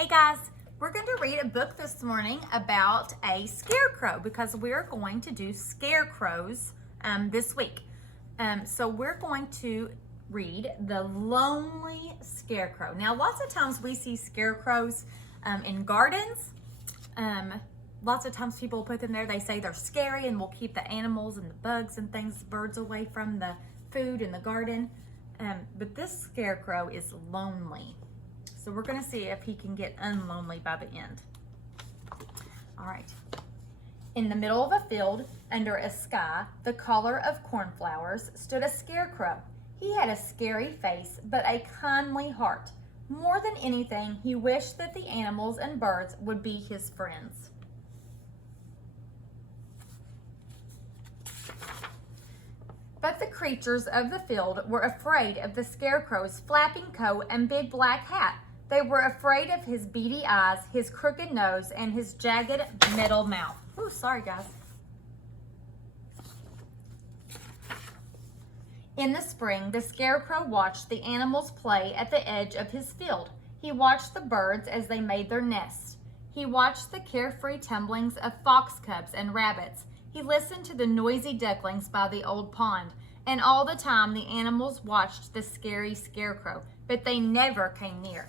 Hey guys, we're going to read a book this morning about a scarecrow because we're going to do scarecrows this week. So we're going to read The Lonely Scarecrow. Now, lots of times we see scarecrows in gardens. Lots of times people put them there. They say they're scary and will keep the animals and the bugs and things, birds away from the food in the garden. But this scarecrow is lonely. So we're going to see if he can get unlonely by the end. All right. In the middle of a field, under a sky the color of cornflowers, stood a scarecrow. He had a scary face, but a kindly heart. More than anything, he wished that the animals and birds would be his friends. But the creatures of the field were afraid of the scarecrow's flapping coat and big black hat. They were afraid of his beady eyes, his crooked nose, and his jagged middle mouth. Oh, sorry, guys. In the spring, the scarecrow watched the animals play at the edge of his field. He watched the birds as they made their nests. He watched the carefree tumblings of fox cubs and rabbits. He listened to the noisy ducklings by the old pond. And all the time, the animals watched the scary scarecrow, but they never came near.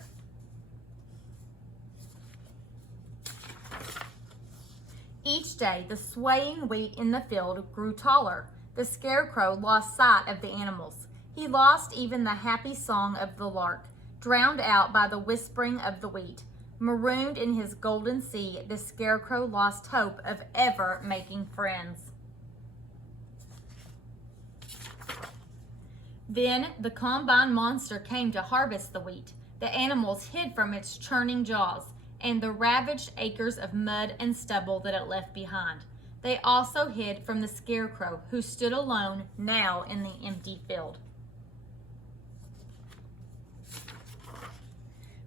Each day, the swaying wheat in the field grew taller. The scarecrow lost sight of the animals. He lost even the happy song of the lark, drowned out by the whispering of the wheat. Marooned in his golden sea, the scarecrow lost hope of ever making friends. Then the combine monster came to harvest the wheat. The animals hid from its churning jaws and the ravaged acres of mud and stubble that it left behind. They also hid from the scarecrow, who stood alone now in the empty field.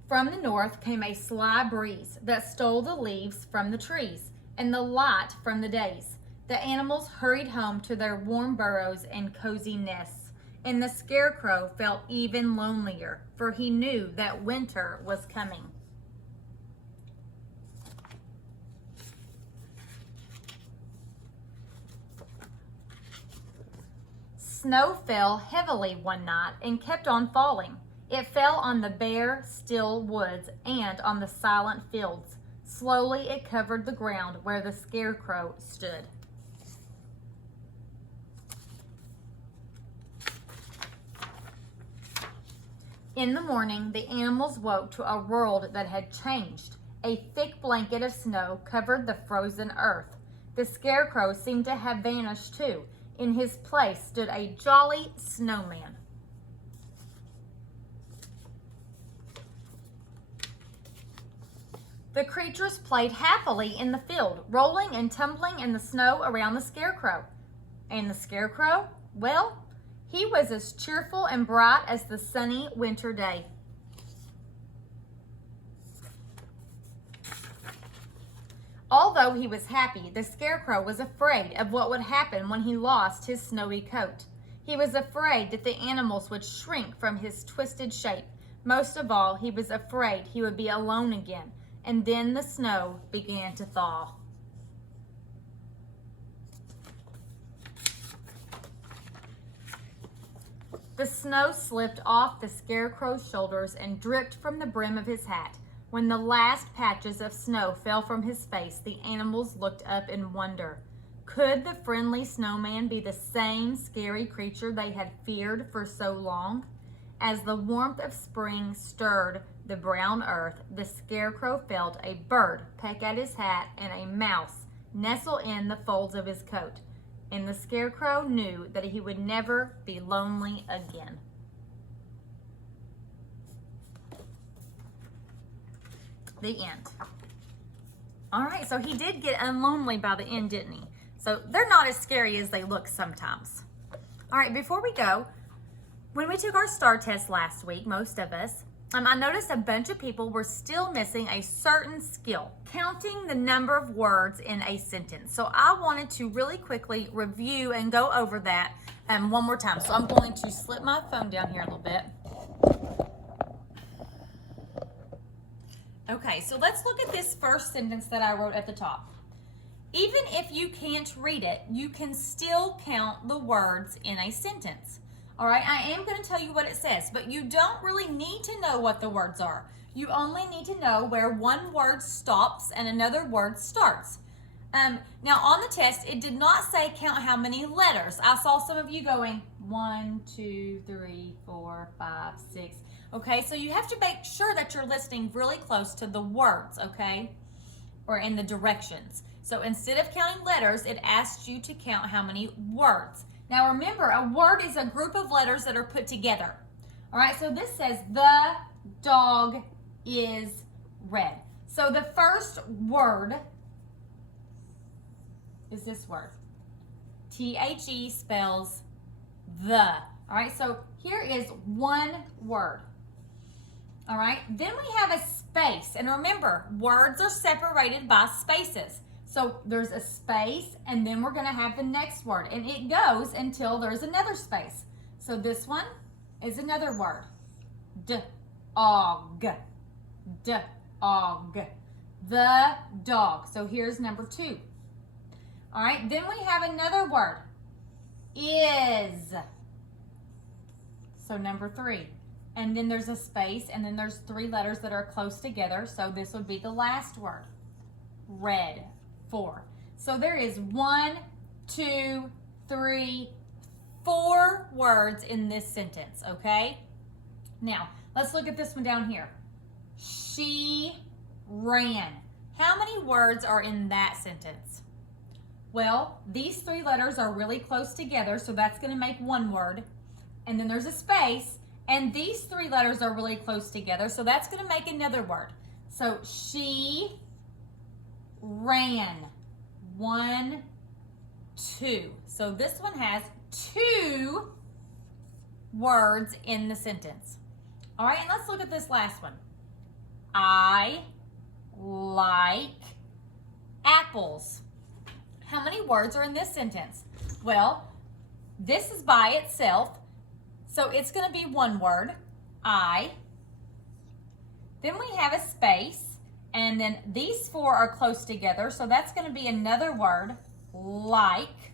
From the north came a sly breeze that stole the leaves from the trees and the light from the days. The animals hurried home to their warm burrows and cozy nests, and the scarecrow felt even lonelier, for he knew that winter was coming. Snow fell heavily one night and kept on falling. It fell on the bare, still woods and on the silent fields. Slowly it covered the ground where the scarecrow stood. In the morning, the animals woke to a world that had changed. A thick blanket of snow covered the frozen earth. The scarecrow seemed to have vanished too. In his place stood a jolly snowman. The creatures played happily in the field, rolling and tumbling in the snow around the scarecrow. And the scarecrow? Well, he was as cheerful and bright as the sunny winter day. Although he was happy, the scarecrow was afraid of what would happen when he lost his snowy coat. He was afraid that the animals would shrink from his twisted shape. Most of all, he was afraid he would be alone again. And then the snow began to thaw. The snow slipped off the scarecrow's shoulders and dripped from the brim of his hat. When the last patches of snow fell from his face, the animals looked up in wonder. Could the friendly snowman be the same scary creature they had feared for so long? As the warmth of spring stirred the brown earth, the scarecrow felt a bird peck at his hat and a mouse nestle in the folds of his coat. And the scarecrow knew that he would never be lonely again. The end. All right, so he did get unlonely by the end, didn't he? So they're not as scary as they look sometimes. All right, before we go, when we took our STAR test last week, most of us, I noticed a bunch of people were still missing a certain skill, counting the number of words in a sentence. So I wanted to really quickly review and go over that one more time. So I'm going to slip my phone down here a little bit. Okay, so let's look at this first sentence that I wrote at the top. Even if you can't read it, you can still count the words in a sentence. All right, I am going to tell you what it says, but you don't really need to know what the words are. You only need to know where one word stops and another word starts. Now on the test, it did not say count how many letters. I saw some of you going 1, 2, 3, 4, 5, 6. Okay, so you have to make sure that you're listening really close to the words, okay, or in the directions. So instead of counting letters, it asks you to count how many words. Now remember, a word is a group of letters that are put together. All right, so this says the dog is red. So the first word is this word. T-H-E spells the. All right, so here is one word. All right, then we have a space. And remember, words are separated by spaces. So there's a space, and then we're going to have the next word. And it goes until there's another space. So this one is another word. D-og. D-og. The dog. So here's number 2. All right, then we have another word. Is. So number 3. And then there's a space, and then there's 3 letters that are close together. So this would be the last word. Red. 4. So there is 1, 2, 3, 4 words in this sentence, okay? Now, let's look at this one down here. She ran. How many words are in that sentence? Well, these 3 letters are really close together, so that's going to make one word. And then there's a space, and these 3 letters are really close together, so that's going to make another word. So she ran. 1, 2. So this one has 2 words in the sentence. All right, and let's look at this last one. I like apples. How many words are in this sentence? Well, this is by itself, so it's going to be one word, I. Then we have a space, and then these 4 are close together, so that's going to be another word, like.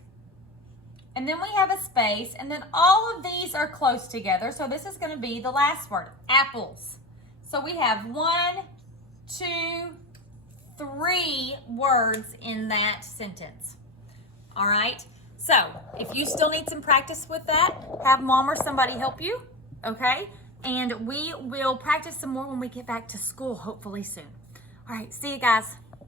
And then we have a space, and then all of these are close together, so this is going to be the last word, apples. So we have 1, 2, 3 words in that sentence. All right, so if you still need some practice with that, have mom or somebody help you, okay? And we will practice some more when we get back to school, hopefully soon. All right, see you guys.